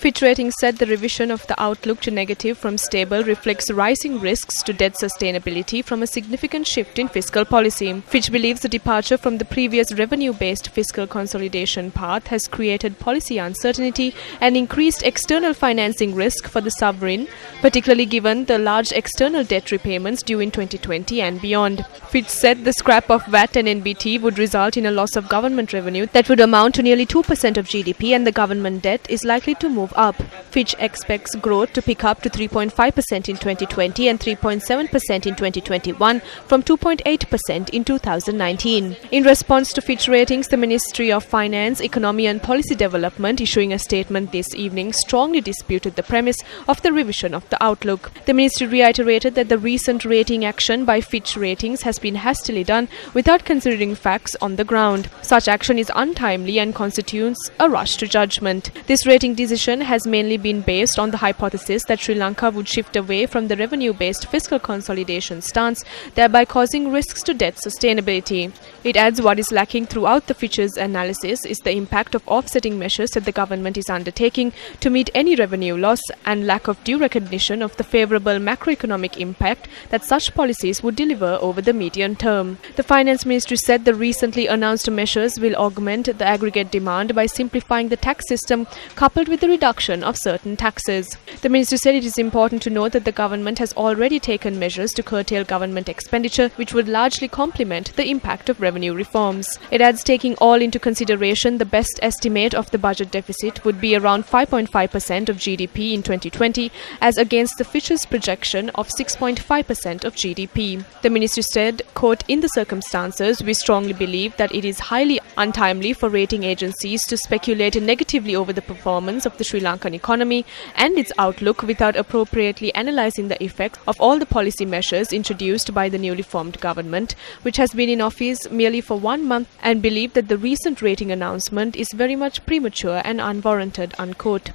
Fitch Ratings said the revision of the outlook to negative from stable reflects rising risks to debt sustainability from a significant shift in fiscal policy. Fitch believes the departure from the previous revenue-based fiscal consolidation path has created policy uncertainty and increased external financing risk for the sovereign, particularly given the large external debt repayments due in 2020 and beyond. Fitch said the scrap of VAT and NBT would result in a loss of government revenue that would amount to nearly 2% of GDP, and the government debt is likely to move up. Fitch expects growth to pick up to 3.5% in 2020 and 3.7% in 2021 from 2.8% in 2019. In response to Fitch Ratings, the Ministry of Finance, Economy and Policy Development, issuing a statement this evening, strongly disputed the premise of the revision of the outlook. The ministry reiterated that the recent rating action by Fitch Ratings has been hastily done without considering facts on the ground. Such action is untimely and constitutes a rush to judgment. This rating decision has mainly been based on the hypothesis that Sri Lanka would shift away from the revenue-based fiscal consolidation stance, thereby causing risks to debt sustainability. It adds what is lacking throughout the Fitch's analysis is the impact of offsetting measures that the government is undertaking to meet any revenue loss and lack of due recognition of the favourable macroeconomic impact that such policies would deliver over the medium term. The Finance Ministry said the recently announced measures will augment the aggregate demand by simplifying the tax system coupled with the reduction of certain taxes. The ministry said it is important to note that the government has already taken measures to curtail government expenditure, which would largely complement the impact of revenue reforms. It adds, taking all into consideration, the best estimate of the budget deficit would be around 5.5% of GDP in 2020, as against the Fitch's projection of 6.5% of GDP. The ministry said, quote, "In the circumstances, we strongly believe that it is highly untimely for rating agencies to speculate negatively over the performance of the Sri Lankan economy and its outlook without appropriately analysing the effects of all the policy measures introduced by the newly formed government, which has been in office merely for 1 month, and believe that the recent rating announcement is very much premature and unwarranted," unquote.